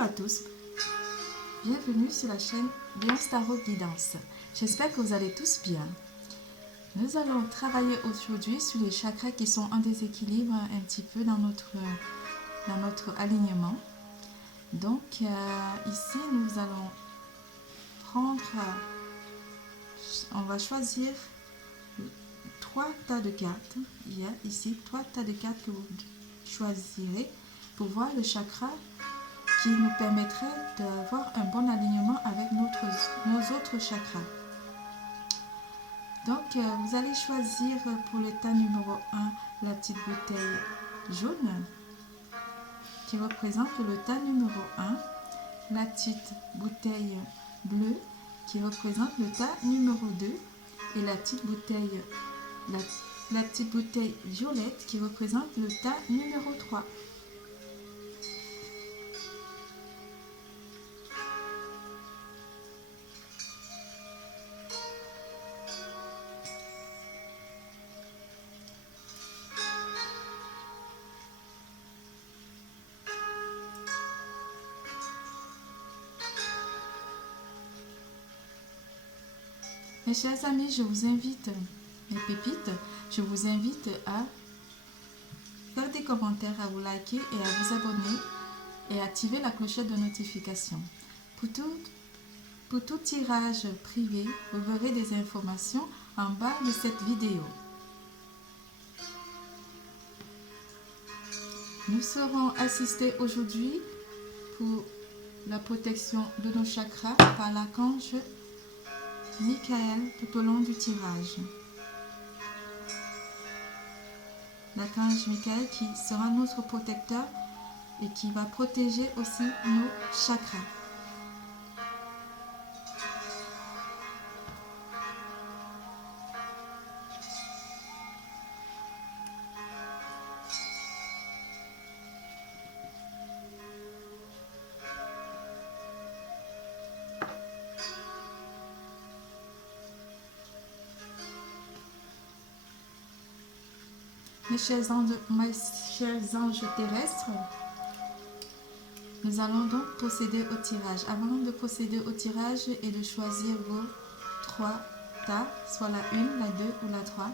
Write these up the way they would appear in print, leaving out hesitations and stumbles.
Bonjour à tous, bienvenue sur la chaîne Léonce Tarot Guidance. J'espère que vous allez tous bien. Nous allons travailler aujourd'hui sur les chakras qui sont en déséquilibre un petit peu dans notre alignement. Donc ici nous allons prendre, on va choisir 3 tas de cartes. Il y a ici 3 tas de cartes que vous choisirez pour voir le chakra qui nous permettrait d'avoir un bon alignement avec nos autres chakras. Donc, vous allez choisir pour le tas numéro 1 la petite bouteille jaune qui représente le tas numéro 1, la petite bouteille bleue qui représente le tas numéro 2 et la petite bouteille, la petite bouteille violette qui représente le tas numéro 3. Mes chers amis, je vous invite, mes pépites, je vous invite à faire des commentaires, à vous liker et à vous abonner et activer la clochette de notification. Pour tout tirage privé, vous verrez des informations en bas de cette vidéo. Nous serons assistés aujourd'hui pour la protection de nos chakras par l'archange Michael tout au long du tirage. L'archange Michael qui sera notre protecteur et qui va protéger aussi nos chakras. Mes chers anges terrestres, nous allons donc procéder au tirage. Avant de procéder au tirage et de choisir vos 3 tas, soit la 1, la 2 ou la 3,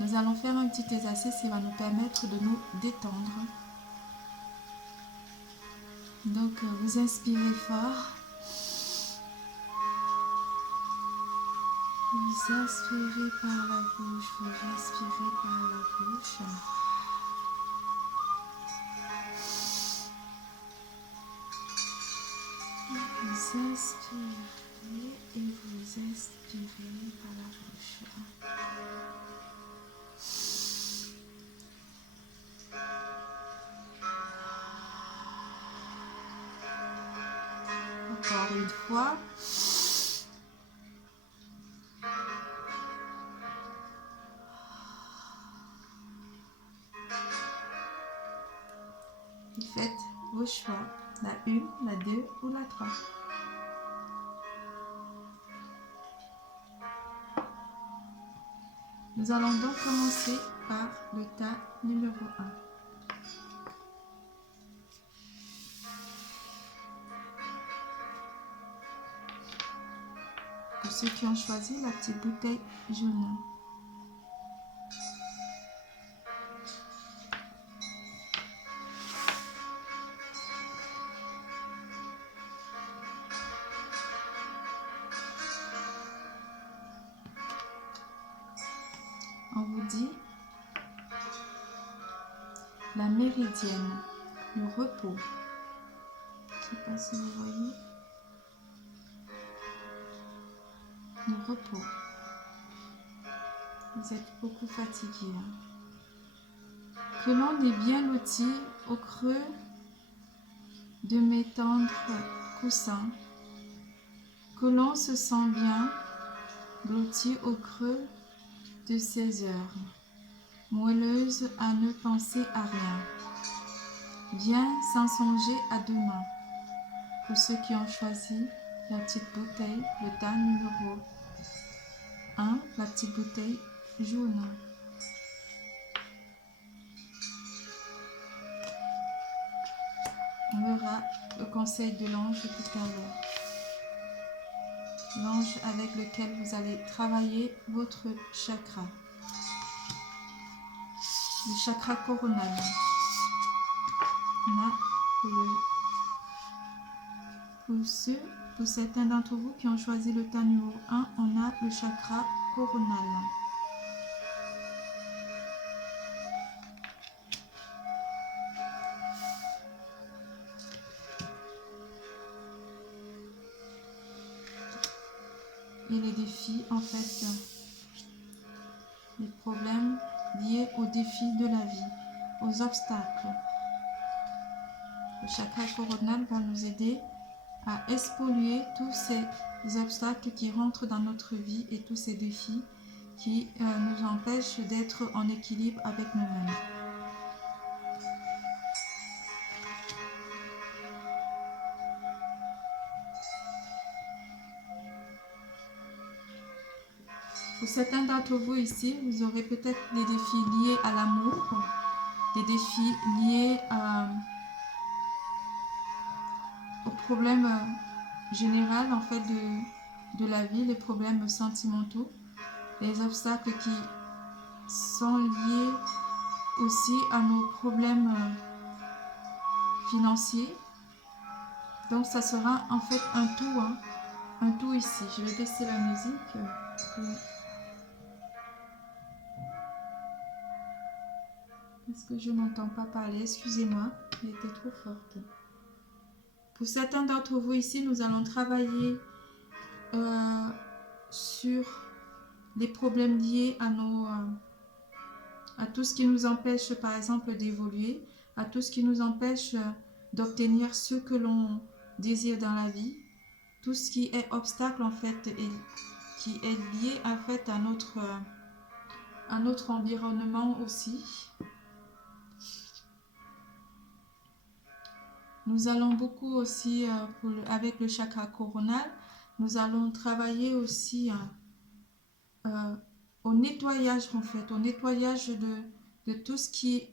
nous allons faire un petit exercice qui va nous permettre de nous détendre. Donc, vous inspirez fort. Vous inspirez par la bouche, vous respirez par la bouche. Vous inspirez et vous expirez par la bouche. Encore une fois. Faites vos choix, la 1, la 2 ou la 3. Nous allons donc commencer par le tas numéro 1. Pour ceux qui ont choisi la petite bouteille jaune. On vous dit la méridienne, le repos. Je ne sais pas si vous voyez. Le repos. Vous êtes beaucoup fatigué. Que l'on est bien loti au creux de mes tendres coussins. Que l'on se sent bien blotti au creux de ces heures, moelleuse à ne penser à rien. Viens sans songer à demain. Pour ceux qui ont choisi la petite bouteille, le tas numéro 1, la petite bouteille jaune. On verra le conseil de l'ange tout à l'heure. L'ange avec lequel vous allez travailler votre chakra. Le chakra coronal. On a pour certains d'entre vous qui ont choisi le tas numéro 1, on a le chakra coronal. Et les défis, en fait, les problèmes liés aux défis de la vie, aux obstacles. Le chakra coronal va nous aider à expolluer tous ces obstacles qui rentrent dans notre vie et tous ces défis qui nous empêchent d'être en équilibre avec nous-mêmes. Pour certains d'entre vous ici, vous aurez peut-être des défis liés à l'amour, des défis liés aux problèmes généraux en fait de la vie, les problèmes sentimentaux, les obstacles qui sont liés aussi à nos problèmes financiers. Donc ça sera en fait un tout ici. Je vais baisser la musique. Est-ce que je n'entends pas parler? Excusez-moi, elle était trop forte. Pour certains d'entre vous ici, nous allons travailler sur les problèmes liés à tout ce qui nous empêche, par exemple, d'évoluer, à tout ce qui nous empêche d'obtenir ce que l'on désire dans la vie, tout ce qui est obstacle en fait et qui est lié en fait à notre environnement aussi. Nous allons beaucoup aussi, avec le chakra coronal, nous allons travailler aussi au nettoyage en fait, au nettoyage de tout ce qui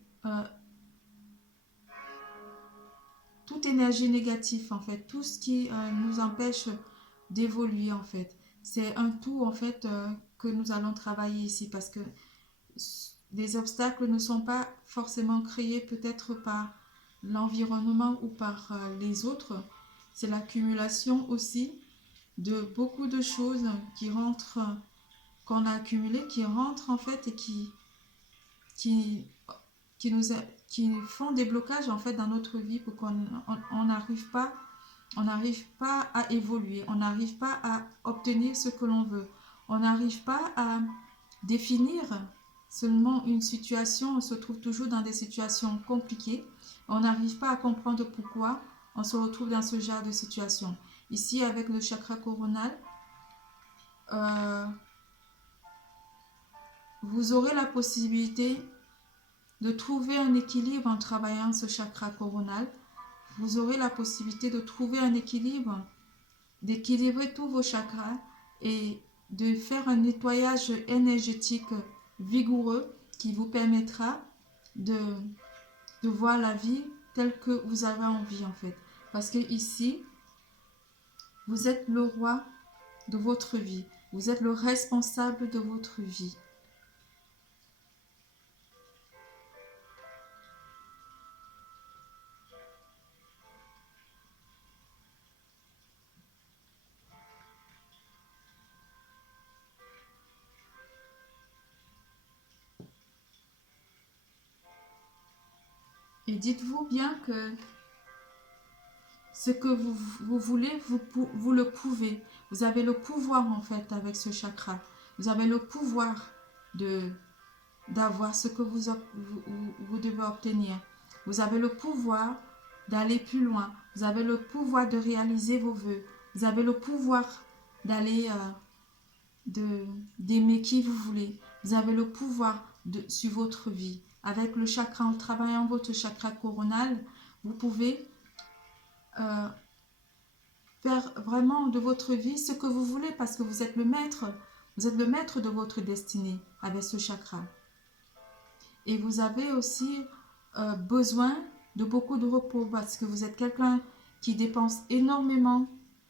toute énergie négative en fait, tout ce qui nous empêche d'évoluer en fait. C'est un tout en fait que nous allons travailler ici parce que les obstacles ne sont pas forcément créés peut-être par l'environnement ou par les autres. C'est l'accumulation aussi de beaucoup de choses qui rentrent, qu'on a accumulées, qui rentrent en fait et qui font des blocages en fait dans notre vie pour qu'on n'arrive pas à évoluer, on n'arrive pas à obtenir ce que l'on veut, on n'arrive pas à définir seulement une situation, on se trouve toujours dans des situations compliquées, on n'arrive pas à comprendre pourquoi on se retrouve dans ce genre de situation. Ici avec le chakra coronal, vous aurez la possibilité de trouver un équilibre en travaillant ce chakra coronal. Vous aurez la possibilité de trouver un équilibre, d'équilibrer tous vos chakras et de faire un nettoyage énergétique vigoureux qui vous permettra de voir la vie telle que vous avez envie en fait. Parce que ici, vous êtes le roi de votre vie. Vous êtes le responsable de votre vie. Et dites-vous bien que ce que vous voulez, vous le pouvez. Vous avez le pouvoir en fait avec ce chakra. Vous avez le pouvoir d'avoir ce que vous devez obtenir. Vous avez le pouvoir d'aller plus loin. Vous avez le pouvoir de réaliser vos vœux. Vous avez le pouvoir d'aller d'aimer qui vous voulez. Vous avez le pouvoir sur votre vie. Avec le chakra, en travaillant votre chakra coronal, vous pouvez faire vraiment de votre vie ce que vous voulez parce que vous êtes le maître. Vous êtes le maître de votre destinée avec ce chakra. Et vous avez aussi besoin de beaucoup de repos parce que vous êtes quelqu'un qui dépense énormément,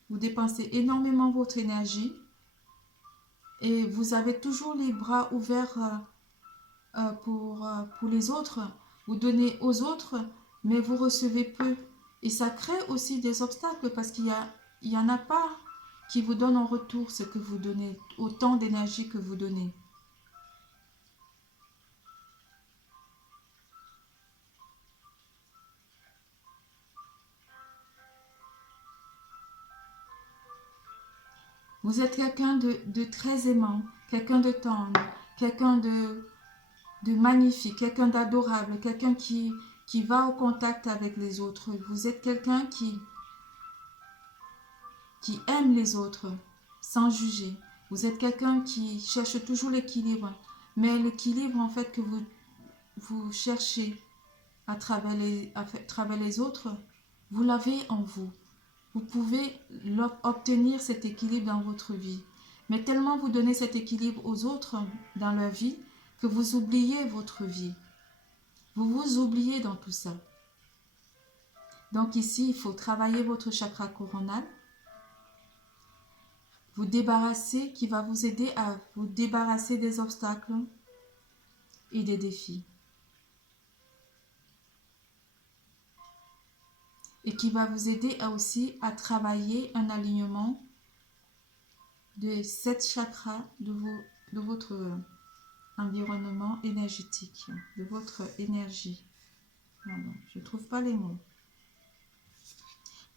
vous dépensez énormément votre énergie et vous avez toujours les bras ouverts pour les autres. Vous donnez aux autres, mais vous recevez peu. Et ça crée aussi des obstacles parce il y en a pas qui vous donnent en retour ce que vous donnez, autant d'énergie que vous donnez. Vous êtes quelqu'un de très aimant, quelqu'un de tendre, quelqu'un de magnifique, quelqu'un d'adorable, quelqu'un qui va au contact avec les autres. Vous êtes quelqu'un qui aime les autres sans juger. Vous êtes quelqu'un qui cherche toujours l'équilibre. Mais l'équilibre en fait que vous cherchez à travers les autres, vous l'avez en vous. Vous pouvez obtenir cet équilibre dans votre vie. Mais tellement vous donnez cet équilibre aux autres dans leur vie que vous oubliez votre vie. Vous vous oubliez dans tout ça. Donc ici, il faut travailler votre chakra coronal. Vous débarrasser, qui va vous aider à vous débarrasser des obstacles et des défis. Et qui va vous aider aussi à travailler un alignement de 7 chakras de votre environnement énergétique, de votre énergie. Pardon, je ne trouve pas les mots.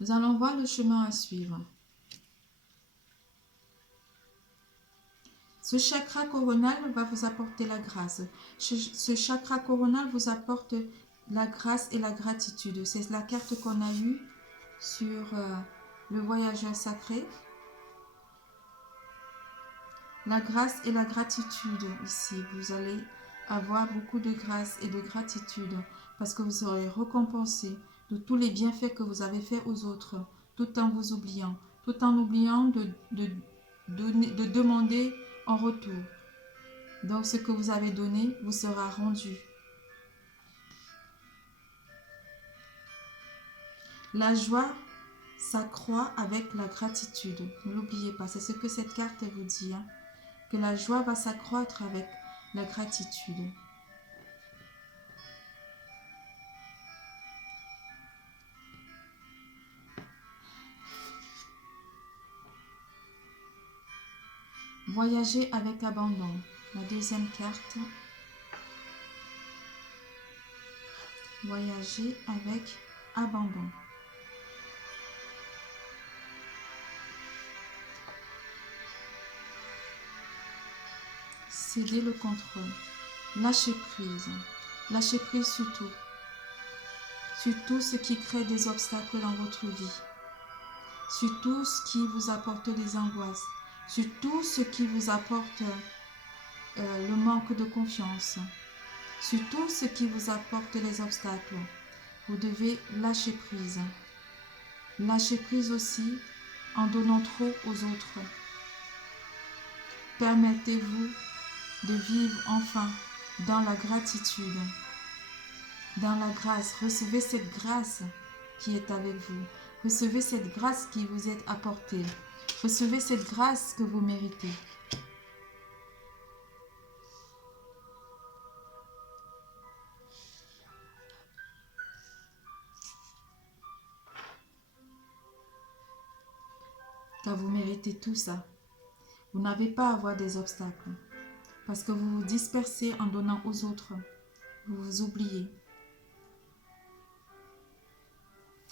Nous allons voir le chemin à suivre. Ce chakra coronal va vous apporter la grâce. Ce chakra coronal vous apporte la grâce et la gratitude. C'est la carte qu'on a eue sur le voyageur sacré. La grâce et la gratitude ici. Vous allez avoir beaucoup de grâce et de gratitude parce que vous serez récompensé de tous les bienfaits que vous avez faits aux autres, tout en vous oubliant, tout en oubliant de demander en retour. Donc ce que vous avez donné vous sera rendu. La joie s'accroît avec la gratitude. Ne l'oubliez pas, c'est ce que cette carte vous dit. Hein, que la joie va s'accroître avec la gratitude. Voyager avec abandon. La deuxième carte. Voyager avec abandon. Céder le contrôle. Lâcher prise. Lâcher prise sur tout. Sur tout ce qui crée des obstacles dans votre vie. Sur tout ce qui vous apporte des angoisses. Sur tout ce qui vous apporte le manque de confiance. Sur tout ce qui vous apporte les obstacles. Vous devez lâcher prise. Lâchez prise aussi en donnant trop aux autres. Permettez-vous de vivre enfin dans la gratitude, dans la grâce. Recevez cette grâce qui est avec vous. Recevez cette grâce qui vous est apportée. Recevez cette grâce que vous méritez. Car vous méritez tout ça. Vous n'avez pas à avoir des obstacles. Parce que vous vous dispersez en donnant aux autres. Vous vous oubliez.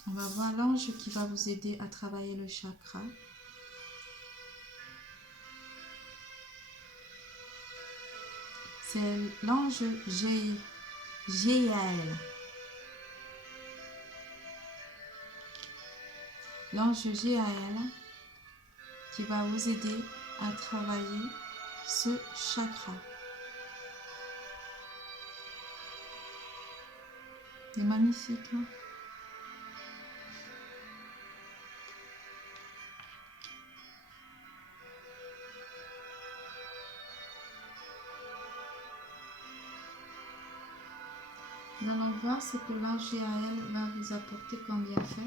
On va voir l'ange qui va vous aider à travailler le chakra. C'est l'ange Géaël. L'ange Géaël qui va vous aider à travailler ce chakra. C'est magnifique, hein? Nous allons voir ce que l'ange Gaël va vous apporter comme bienfait.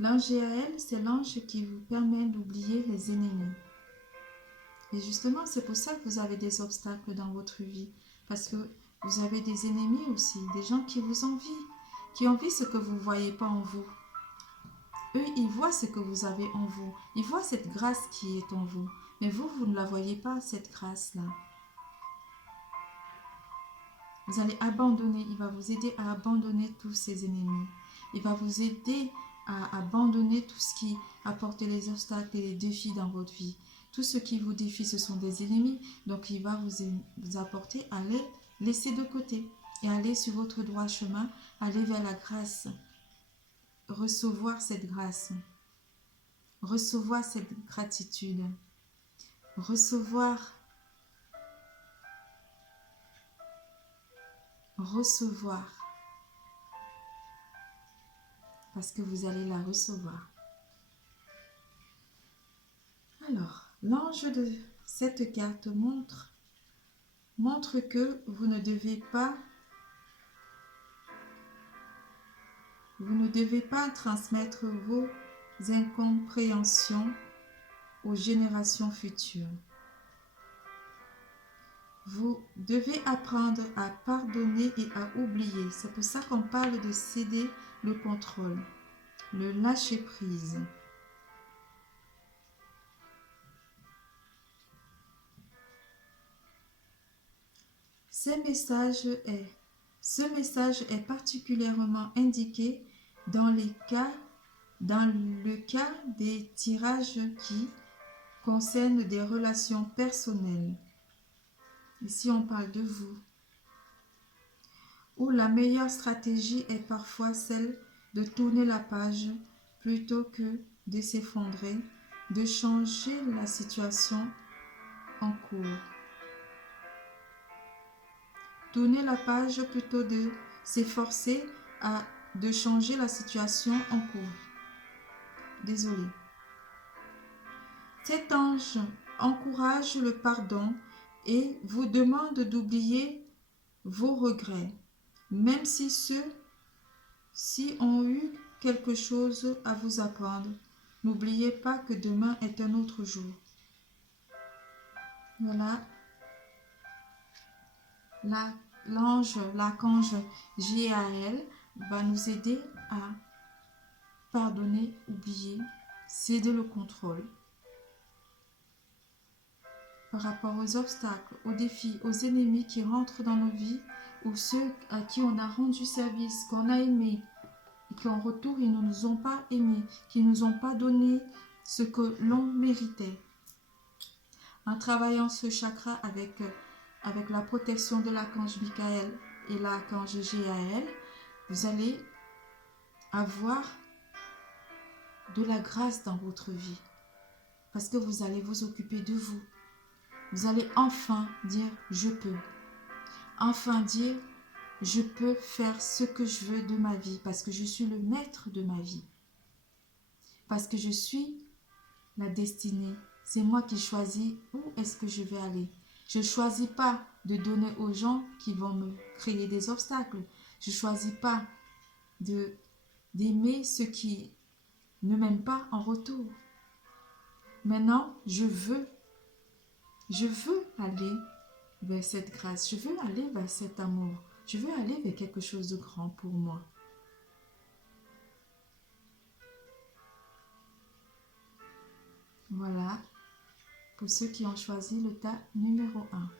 L'ange Gaël, c'est l'ange qui vous permet d'oublier les ennemis. Et justement, c'est pour ça que vous avez des obstacles dans votre vie. Parce que vous avez des ennemis aussi, des gens qui vous envient, qui envient ce que vous ne voyez pas en vous. Eux, ils voient ce que vous avez en vous. Ils voient cette grâce qui est en vous. Mais vous, vous ne la voyez pas, cette grâce-là. Vous allez abandonner. Il va vous aider à abandonner tous ces ennemis. Il va vous aider à abandonner tout ce qui apporte les obstacles et les défis dans votre vie. Tout ce qui vous défie, ce sont des ennemis. Donc, il va vous apporter à les laisser de côté et aller sur votre droit chemin, aller vers la grâce. Recevoir cette grâce. Recevoir cette gratitude. Recevoir. Parce que vous allez la recevoir. Alors, l'ange de cette carte montre que vous ne devez pas transmettre vos incompréhensions aux générations futures. Vous devez apprendre à pardonner et à oublier. C'est pour ça qu'on parle de céder le contrôle, le lâcher prise. Ce message est particulièrement indiqué dans le cas des tirages qui concernent des relations personnelles. Ici, on parle de vous. Où la meilleure stratégie est parfois celle de tourner la page plutôt que de s'effondrer, de changer la situation en cours. Tourner la page plutôt de s'efforcer de changer la situation en cours. Désolée. Cet ange encourage le pardon et vous demande d'oublier vos regrets, même si ceux-ci ont eu quelque chose à vous apprendre. N'oubliez pas que demain est un autre jour. Voilà. L'archange Gaël va nous aider à pardonner, oublier, céder le contrôle par rapport aux obstacles, aux défis, aux ennemis qui rentrent dans nos vies ou ceux à qui on a rendu service, qu'on a aimé et qu'en retour ils ne nous ont pas aimés, qui ne nous ont pas donné ce que l'on méritait. En travaillant ce chakra avec la protection de l'archange Michael et l'archange Gaël, vous allez avoir de la grâce dans votre vie. Parce que vous allez vous occuper de vous. Vous allez enfin dire « je peux ». Enfin dire « je peux faire ce que je veux de ma vie parce que je suis le maître de ma vie. Parce que je suis la destinée. C'est moi qui choisis où est-ce que je vais aller. Je ne choisis pas de donner aux gens qui vont me créer des obstacles. Je ne choisis pas d'aimer ceux qui ne m'aiment pas en retour. Maintenant, je veux aller vers cette grâce. Je veux aller vers cet amour. Je veux aller vers quelque chose de grand pour moi. Voilà. Pour ceux qui ont choisi le tas numéro 1.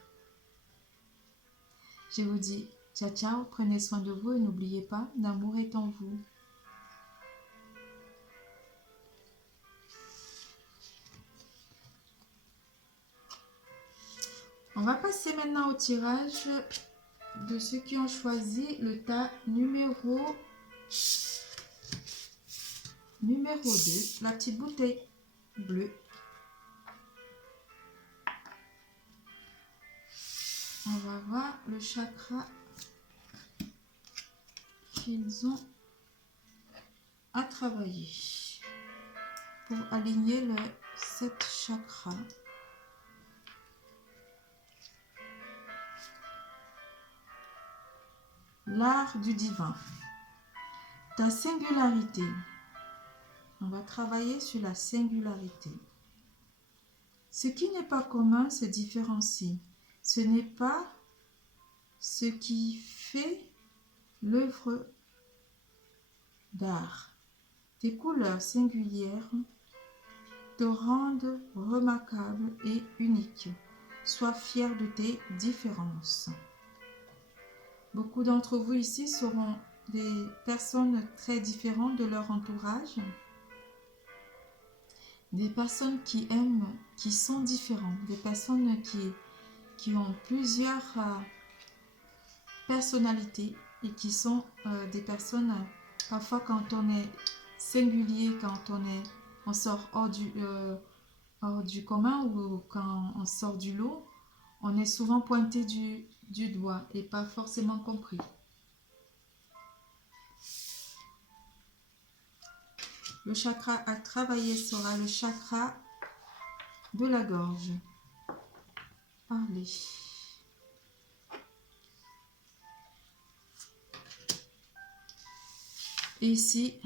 Je vous dis ciao ciao, prenez soin de vous et n'oubliez pas, l'amour est en vous. On va passer maintenant au tirage de ceux qui ont choisi le tas numéro 2, la petite bouteille bleue. On va voir le chakra qu'ils ont à travailler pour aligner le 7 chakras. L'art du divin. Ta singularité. On va travailler sur la singularité. Ce qui n'est pas commun se différencie. Ce n'est pas ce qui fait l'œuvre d'art. Tes couleurs singulières te rendent remarquable et unique. Sois fier de tes différences. Beaucoup d'entre vous ici seront des personnes très différentes de leur entourage. Des personnes qui aiment, qui sont différentes. Des personnes qui ont plusieurs personnalités et qui sont des personnes, parfois quand on est singulier, quand on sort hors du commun ou quand on sort du lot, on est souvent pointé du doigt et pas forcément compris. Le chakra à travailler sera le chakra de la gorge. Parlez. Et ici,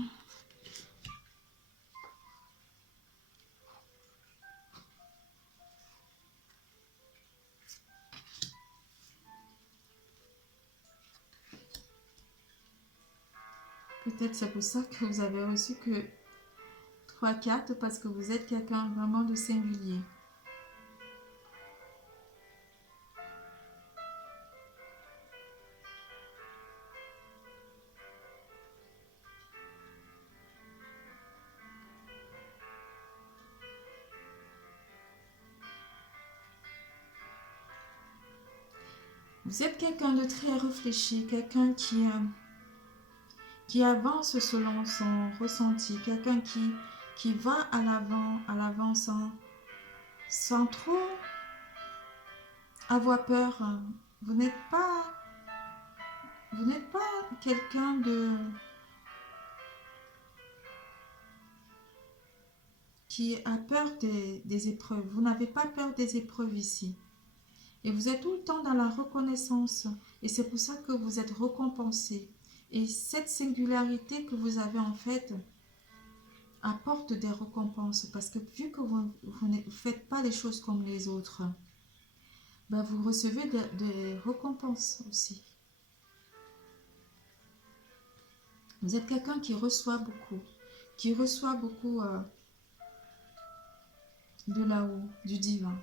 peut-être c'est pour ça que vous avez reçu que 3 cartes, parce que vous êtes quelqu'un vraiment de singulier. Vous êtes quelqu'un de très réfléchi, quelqu'un qui avance selon son ressenti, quelqu'un qui va à l'avant sans trop avoir peur. Vous n'êtes pas quelqu'un qui a peur des épreuves. Vous n'avez pas peur des épreuves ici. Et vous êtes tout le temps dans la reconnaissance. Et c'est pour ça que vous êtes récompensé. Et cette singularité que vous avez en fait apporte des récompenses. Parce que vu que vous ne faites pas les choses comme les autres, ben vous recevez des récompenses aussi. Vous êtes quelqu'un qui reçoit beaucoup. De là-haut, du divin.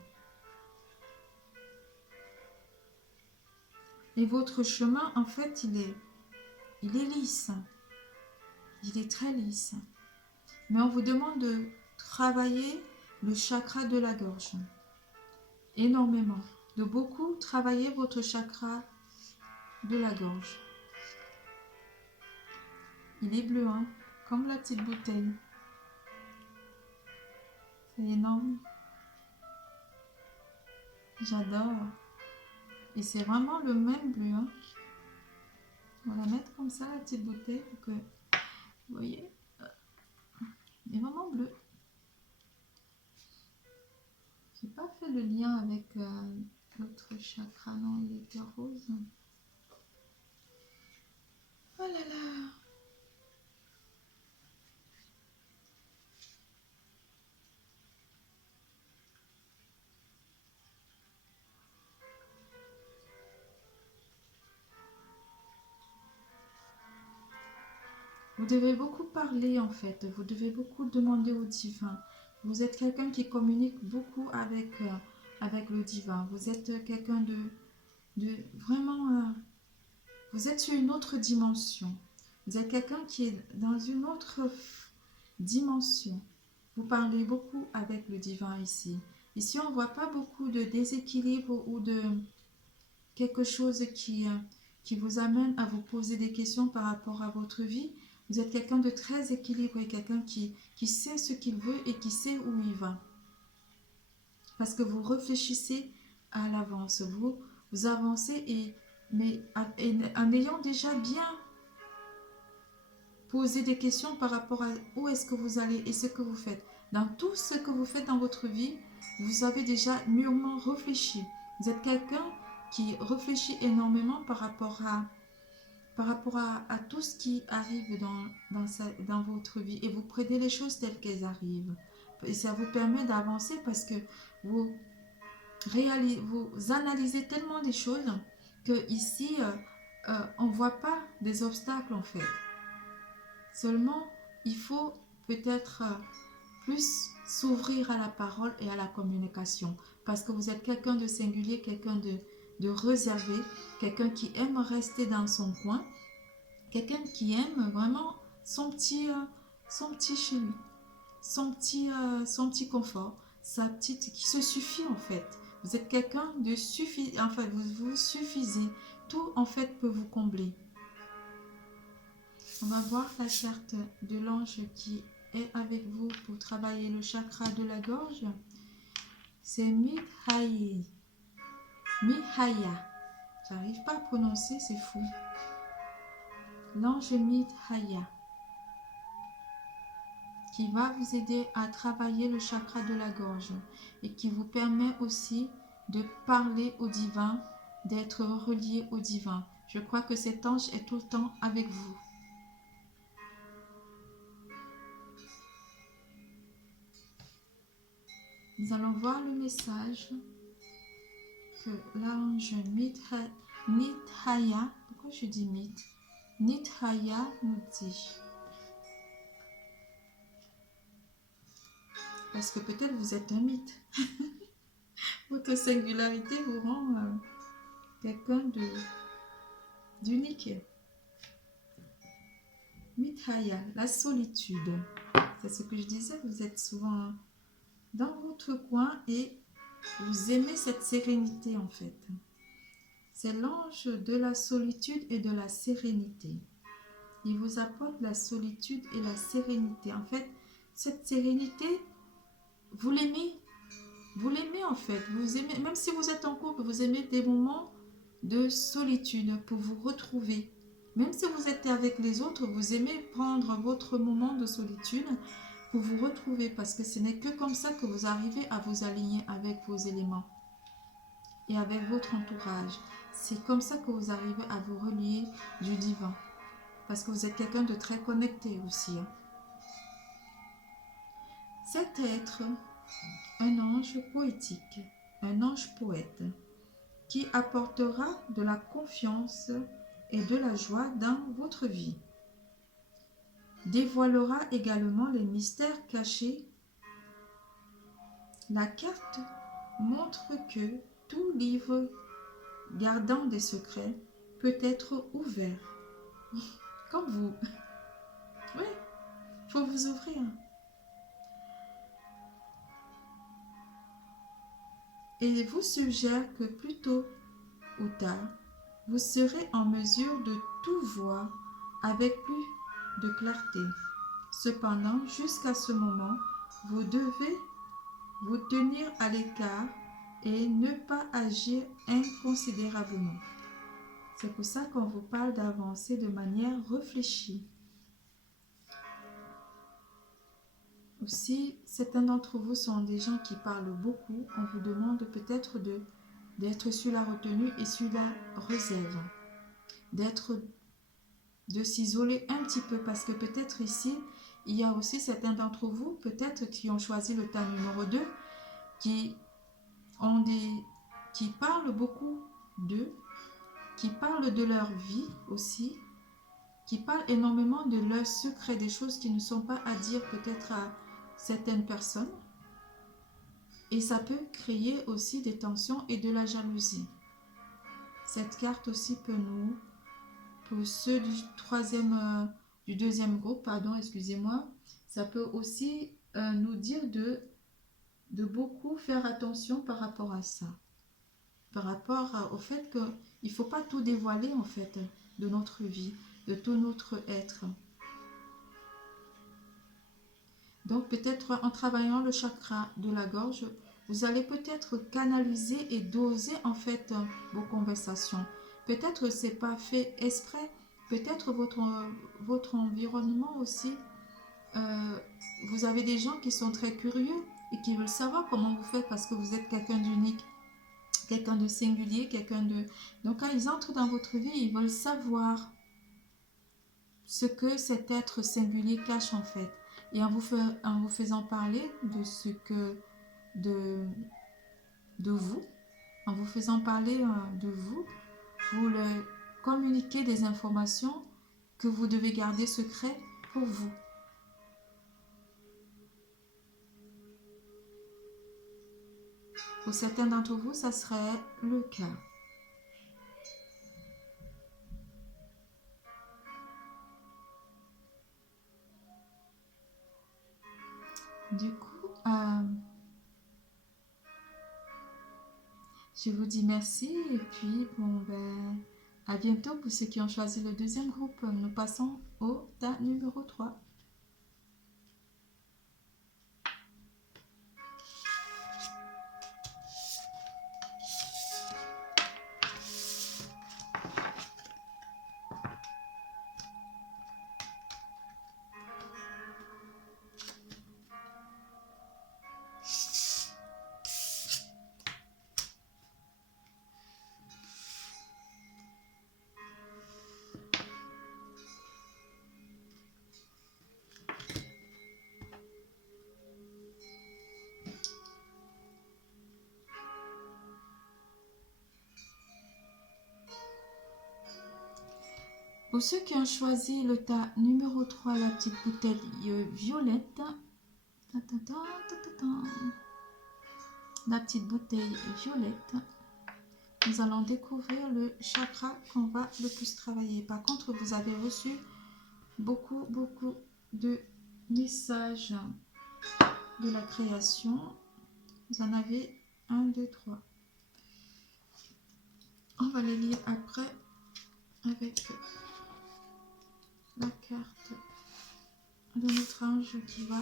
Et votre chemin, en fait, il est lisse. Il est très lisse. Mais on vous demande de travailler le chakra de la gorge. Énormément. De beaucoup travailler votre chakra de la gorge. Il est bleu, hein, comme la petite bouteille. C'est énorme. J'adore. Et c'est vraiment le même bleu, hein. On va la mettre comme ça, la petite bouteille, pour que vous voyez. Il est vraiment bleu. J'ai pas fait le lien avec l'autre chakra, non, il était rose. Oh là là. Vous devez beaucoup parler en fait, vous devez beaucoup demander au divin. Vous êtes quelqu'un qui communique beaucoup avec le divin. Vous êtes quelqu'un de vraiment... vous êtes sur une autre dimension. Vous êtes quelqu'un qui est dans une autre dimension. Vous parlez beaucoup avec le divin ici. Ici, on ne voit pas beaucoup de déséquilibre ou de quelque chose qui vous amène à vous poser des questions par rapport à votre vie. Vous êtes quelqu'un de très équilibré, quelqu'un qui sait ce qu'il veut et qui sait où il va. Parce que vous réfléchissez à l'avance, vous avancez, mais en ayant déjà bien posé des questions par rapport à où est-ce que vous allez et ce que vous faites. Dans tout ce que vous faites dans votre vie, vous avez déjà mûrement réfléchi. Vous êtes quelqu'un qui réfléchit énormément par rapport à tout ce qui arrive dans votre vie, et vous prenez les choses telles qu'elles arrivent. Et ça vous permet d'avancer parce que vous analysez tellement des choses que ici, on ne voit pas des obstacles en fait. Seulement, il faut peut-être plus s'ouvrir à la parole et à la communication, parce que vous êtes quelqu'un de singulier, quelqu'un de réservé, quelqu'un qui aime rester dans son coin, quelqu'un qui aime vraiment son petit chez lui, son petit confort, sa petite qui se suffit en fait. Vous êtes quelqu'un de suffisant, enfin vous suffisez, tout en fait peut vous combler. On va voir la carte de l'ange qui est avec vous pour travailler le chakra de la gorge. C'est Mihaya. J'arrive pas à prononcer, c'est fou. L'ange Mihaya, qui va vous aider à travailler le chakra de la gorge et qui vous permet aussi de parler au divin, d'être relié au divin. Je crois que cet ange est tout le temps avec vous. Nous allons voir le message que l'ange Mihaya, pourquoi je dis Mihaya nous dit. Parce que peut-être vous êtes un mythe. Votre singularité vous rend quelqu'un d'unique. Mihaya, la solitude. C'est ce que je disais, vous êtes souvent dans votre coin et vous aimez cette sérénité en fait. C'est l'ange de la solitude et de la sérénité. Il vous apporte la solitude et la sérénité. En fait, cette sérénité, vous l'aimez. Vous l'aimez en fait. Vous aimez, même si vous êtes en couple, vous aimez des moments de solitude pour vous retrouver. Même si vous êtes avec les autres, vous aimez prendre votre moment de solitude pour vous retrouver, parce que ce n'est que comme ça que vous arrivez à vous aligner avec vos éléments et avec votre entourage. C'est comme ça que vous arrivez à vous relier du divin, parce que vous êtes quelqu'un de très connecté aussi. Cet être, un ange poétique, un ange poète, qui apportera de la confiance et de la joie dans votre vie. Dévoilera également les mystères cachés. La carte montre que tout livre gardant des secrets peut être ouvert. Comme vous. Oui, il faut vous ouvrir. Et vous suggère que plus tôt ou tard, vous serez en mesure de tout voir avec plus de clarté. Cependant, jusqu'à ce moment, vous devez vous tenir à l'écart et ne pas agir inconsidérablement. C'est pour ça qu'on vous parle d'avancer de manière réfléchie. Aussi, certains d'entre vous sont des gens qui parlent beaucoup. On vous demande peut-être d'être sur la retenue et sur la réserve. De s'isoler un petit peu, parce que peut-être ici, il y a aussi certains d'entre vous, peut-être qui ont choisi le tas numéro 2, qui parlent beaucoup d'eux, qui parlent de leur vie aussi, qui parlent énormément de leurs secrets, des choses qui ne sont pas à dire peut-être à certaines personnes. Et ça peut créer aussi des tensions et de la jalousie. Cette carte aussi peut nous, pour ceux du deuxième groupe, pardon, excusez-moi, ça peut aussi nous dire de beaucoup faire attention par rapport à ça. Par rapport au fait il ne faut pas tout dévoiler en fait de notre vie, de tout notre être. Donc peut-être en travaillant le chakra de la gorge, vous allez peut-être canaliser et doser en fait vos conversations. Peut-être c'est pas fait exprès, peut-être votre environnement aussi. euh, vous avez des gens qui sont très curieux et qui veulent savoir comment vous faites parce que vous êtes quelqu'un d'unique, quelqu'un de singulier, quelqu'un de... Donc quand ils entrent dans votre vie, ils veulent savoir ce que cet être singulier cache en fait. Et en vous faisant parler de ce que de vous, en vous faisant parler de vous, vous leur communiquez des informations que vous devez garder secret pour vous. Pour certains d'entre vous, ça serait le cas. Du coup, je vous dis merci et puis bon ben à bientôt pour ceux qui ont choisi le deuxième groupe. Nous passons au tas numéro 3. Pour ceux qui ont choisi le tas numéro 3, la petite bouteille violette, la petite bouteille violette, nous allons découvrir le chakra qu'on va le plus travailler. Par contre, vous avez reçu beaucoup de messages de la création. Vous en avez 1, 2, 3. On va les lire après avec la carte de notre ange qui va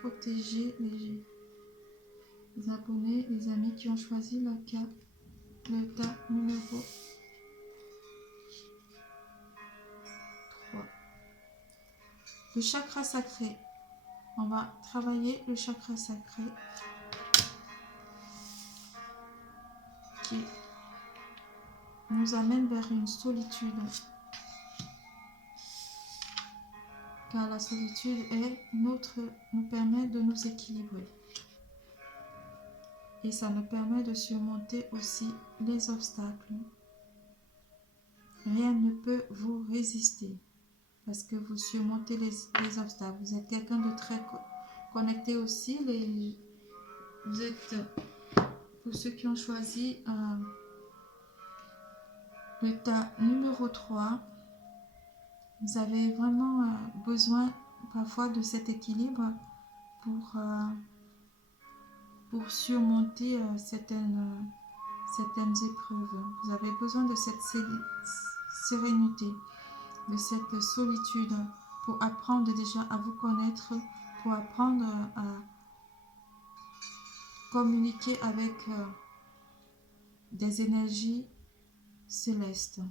protéger les abonnés, les amis qui ont choisi le tas numéro 3. Le chakra sacré. On va travailler le chakra sacré qui nous amène vers une solitude. Car la solitude nous permet de nous équilibrer. Et ça nous permet de surmonter aussi les obstacles. Rien ne peut vous résister parce que vous surmontez les obstacles. Vous êtes quelqu'un de très connecté aussi. Vous êtes, pour ceux qui ont choisi le tas numéro 3, vous avez vraiment besoin parfois de cet équilibre pour surmonter certaines épreuves. Vous avez besoin de cette sérénité, de cette solitude pour apprendre déjà à vous connaître, pour apprendre à communiquer avec des énergies célestes.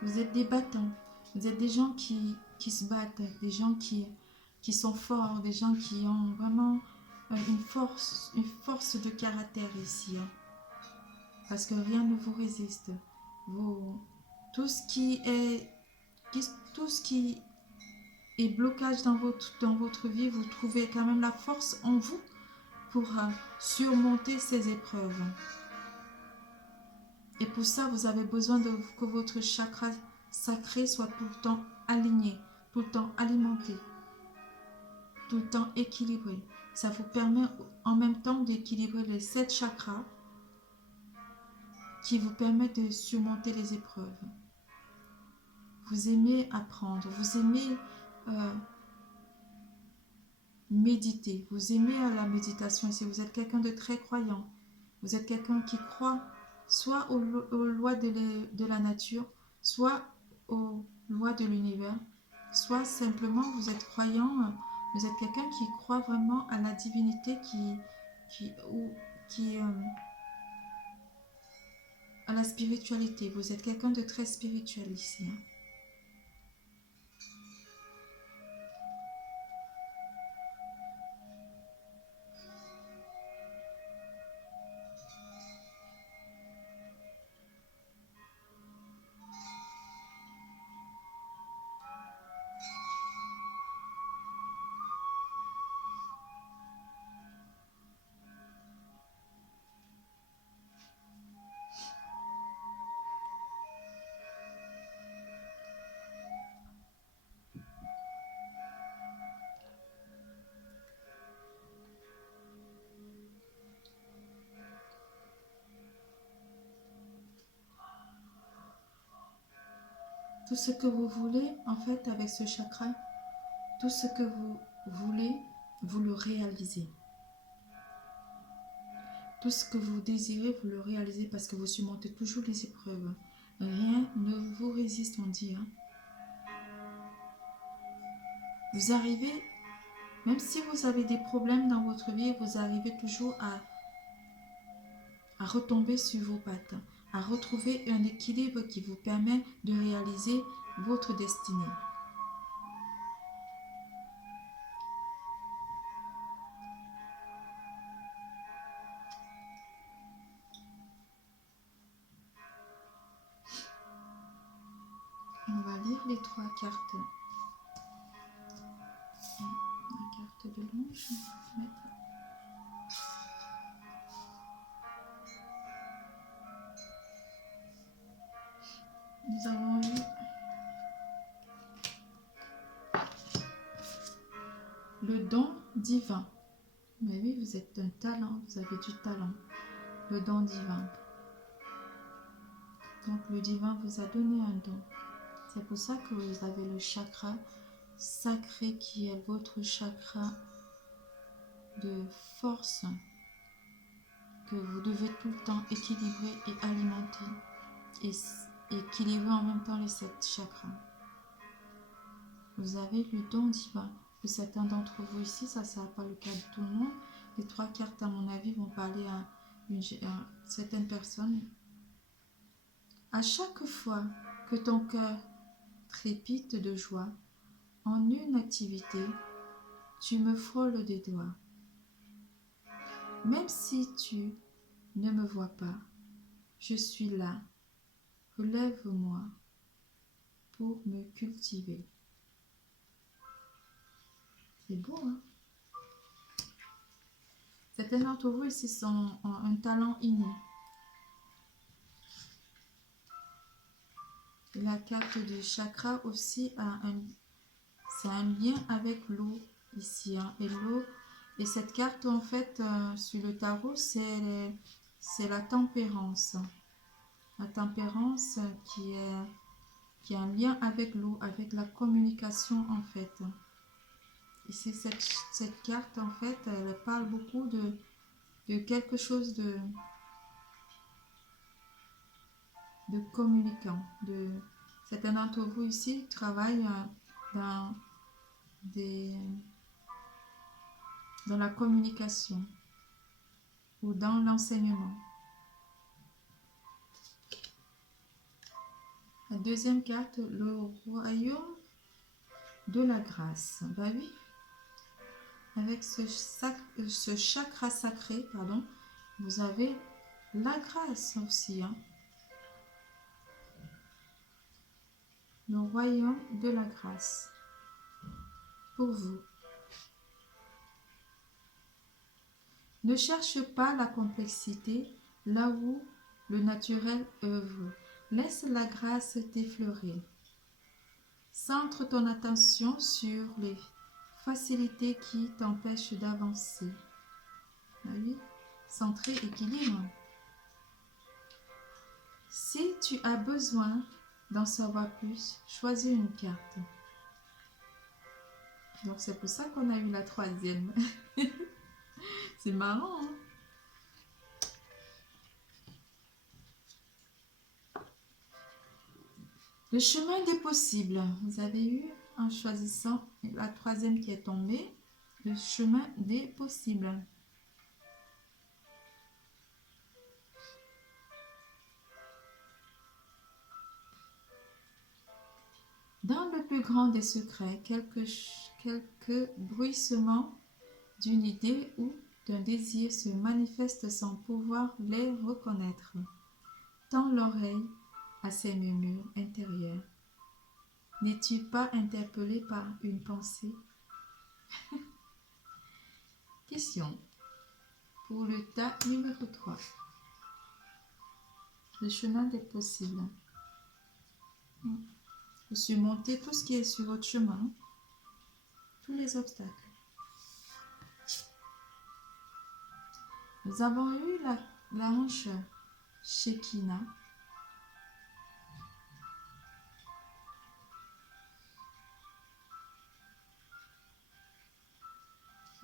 Vous êtes des battants, vous êtes des gens qui se battent, des gens qui sont forts, des gens qui ont vraiment une force de caractère ici. Hein. Parce que rien ne vous résiste. Tout ce qui est blocage dans votre vie, vous trouvez quand même la force en vous pour surmonter ces épreuves. Et pour ça, vous avez besoin que votre chakra sacré soit tout le temps aligné, tout le temps alimenté, tout le temps équilibré. Ça vous permet en même temps d'équilibrer les 7 chakras qui vous permettent de surmonter les épreuves. Vous aimez apprendre, vous aimez méditer, vous aimez la méditation. Si vous êtes quelqu'un de très croyant, vous êtes quelqu'un qui croit soit aux lois de la nature, soit aux lois de l'univers, soit simplement vous êtes croyant, vous êtes quelqu'un qui croit vraiment à la divinité à la spiritualité. Vous êtes quelqu'un de très spirituel ici. Hein. Tout ce que vous voulez, en fait, avec ce chakra, tout ce que vous voulez, vous le réalisez. Tout ce que vous désirez, vous le réalisez parce que vous surmontez toujours les épreuves. Rien ne vous résiste, on dit. Hein. Vous arrivez, même si vous avez des problèmes dans votre vie, vous arrivez toujours à retomber sur vos pattes, à retrouver un équilibre qui vous permet de réaliser votre destinée. On va lire les 3 cartes. La carte de l'ange, on va mettre. Nous avons eu le don divin. Mais oui, vous êtes un talent, vous avez du talent. Le don divin. Donc le divin vous a donné un don. C'est pour ça que vous avez le chakra sacré qui est votre chakra de force que vous devez tout le temps équilibrer et alimenter et équilibrer en même temps les 7 chakras. Vous avez le don divin. Pour certains d'entre vous ici, ça ne sera pas le cas de tout le monde. Les 3 cartes, à mon avis, vont parler à certaines personnes. À chaque fois que ton cœur trépide de joie, en une activité, tu me frôles des doigts. Même si tu ne me vois pas, je suis là. Relève-moi pour me cultiver. C'est beau, hein? Certains d'entre vous ici ont un talent inné. La carte du chakra aussi c'est un lien avec l'eau ici. Hein, et cette carte, en fait, sur le tarot, c'est la tempérance. La tempérance qui a un lien avec l'eau, avec la communication, en fait. Et c'est cette carte, en fait, elle parle beaucoup de quelque chose de communicant. Certains d'entre vous ici travaillent dans la communication ou dans l'enseignement. La deuxième carte, le royaume de la grâce. Bah oui, avec ce chakra sacré, pardon, vous avez la grâce aussi. Hein. Le royaume de la grâce pour vous. Ne cherche pas la complexité là où le naturel œuvre. Laisse la grâce t'effleurer. Centre ton attention sur les facilités qui t'empêchent d'avancer. Ah oui, centrer, équilibre. Si tu as besoin d'en savoir plus, choisis une carte. Donc c'est pour ça qu'on a eu la troisième. C'est marrant, hein? Le chemin des possibles. Vous avez eu, en choisissant la troisième qui est tombée, le chemin des possibles. Dans le plus grand des secrets, quelques bruissements d'une idée ou d'un désir se manifestent sans pouvoir les reconnaître. Tends l'oreille à ces murmures intérieurs. N'es-tu pas interpellé par une pensée? Question pour le tas numéro 3. Le chemin des possibles. Vous surmontez tout ce qui est sur votre chemin, tous les obstacles. Nous avons eu l'ange Shekinah.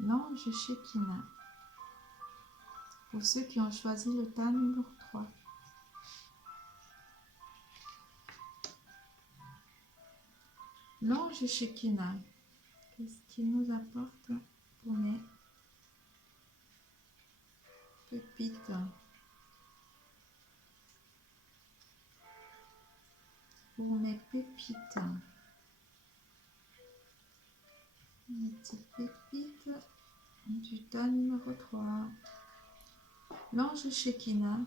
L'ange Shekinah. Pour ceux qui ont choisi le tas numéro 3. L'ange Shekinah. Qu'est-ce qu'il nous apporte pour mes pépites? Pour mes pépites. Mes petites pépites du tas numéro 3. L'ange Shekinah,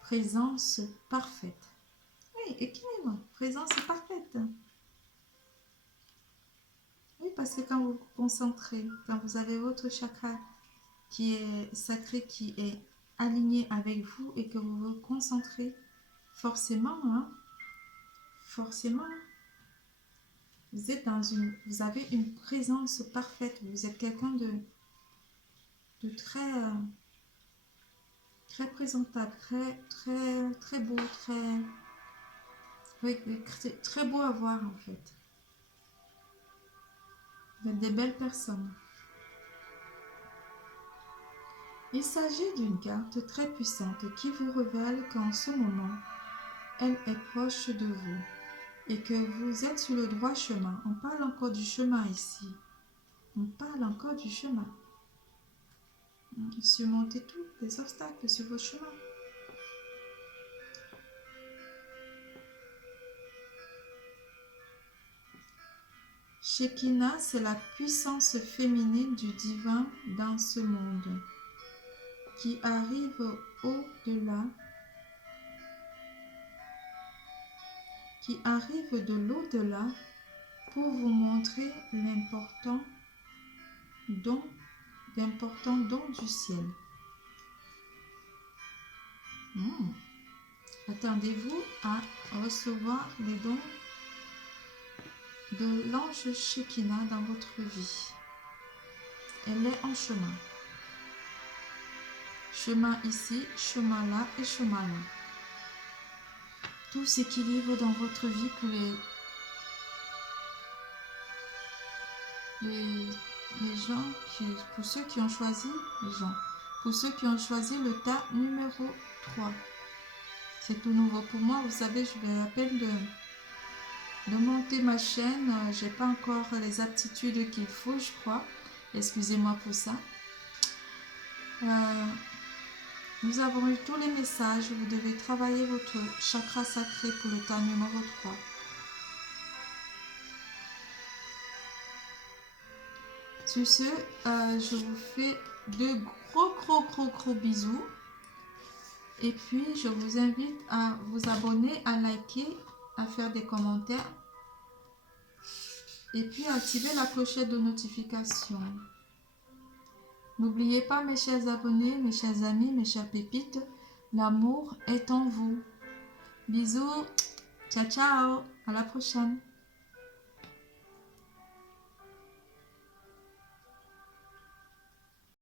présence parfaite. Oui, équilibre, présence parfaite. Oui, parce que quand vous vous concentrez, quand vous avez votre chakra qui est sacré, qui est aligné avec vous et que vous vous concentrez, forcément, vous êtes vous avez une présence parfaite. Vous êtes quelqu'un de très, très présentable, très beau, très beau à voir en fait. Vous êtes des belles personnes. Il s'agit d'une carte très puissante qui vous révèle qu'en ce moment, elle est proche de vous et que vous êtes sur le droit chemin. On parle encore du chemin ici. On parle encore du chemin. Surmontez tous les obstacles sur vos chemins. Shekinah, c'est la puissance féminine du divin dans ce monde qui arrive au-delà, qui arrive de l'au-delà pour vous montrer d'importants dons du ciel. Attendez-vous à recevoir les dons de l'ange Shekinah dans votre vie. Elle est en chemin. Chemin ici, chemin là et chemin là. Tout s'équilibre dans votre vie pour les gens, pour ceux qui ont choisi pour ceux qui ont choisi le tas numéro 3. C'est tout nouveau pour moi. Vous savez, je vais à peine de monter ma chaîne. J'ai pas encore les aptitudes qu'il faut, je crois. Excusez-moi pour ça. Nous avons eu tous les messages. Vous devez travailler votre chakra sacré pour le tas numéro 3. Sur ce, je vous fais de gros bisous. Et puis, je vous invite à vous abonner, à liker, à faire des commentaires. Et puis, à activer la clochette de notification. N'oubliez pas, mes chers abonnés, mes chers amis, mes chères pépites, L'amour est en vous. Bisous. Ciao, ciao. À la prochaine.